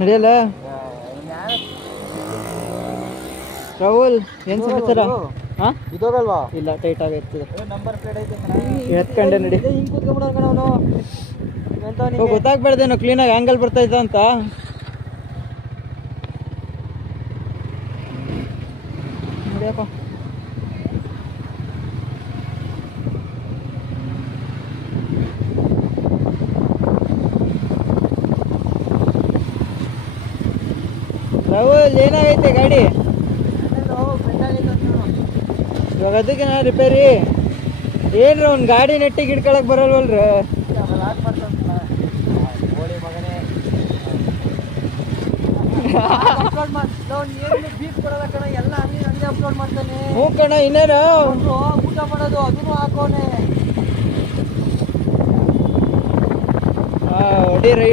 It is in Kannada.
ನಡೆಯಲ್ಲ ರಾಹುಲ್ ಏನ್ ಸಮಾಚಾರ? ಹಾ ಇದೋಗಲ್ವಾ? ಇಲ್ಲ, ಟೈಟ್ ಆಗಿರ್ತದೆ. ನಂಬರ್ ಪ್ಲೇಟ್ ಐತೆ ಎತ್ಕೊಂಡೆ ನಡಿ. ಹಿಂಗ್ ಕೂತ್ಕೊಂಡ್ಬಿಡೋಣ ಕಣ ಅವನು. ಗೊತ್ತಾಗ್ಬೇಡ್ದೇನೋ ಕ್ಲೀನಾಗಿ ಆಂಗಲ್ ಬರ್ತಾ ಇದ್ದ ಅಂತ. ನೋಡಿಯಪ್ಪ ರಾಹುಲ್ ಏನಾಗೈತೆ ಗಾಡಿ? ಇವಾಗ ಅದಕ್ಕೆ ನಾ ರಿಪೇರಿ ಏನ್ರ ಒಂದು ಗಾಡಿ ನೆಟ್ಟಿಗೆ ಹಿಡ್ಕೊಳಕ್ ಬರಲ್ವಲ್ರ? ಹ್ಞೂ ಕಣ, ಇನ್ನೇನು ಊಟ ಮಾಡೋದು ಅದನ್ನು ಹಾಕೋನೆ. ಹೊಡಿ ರೈಟ್.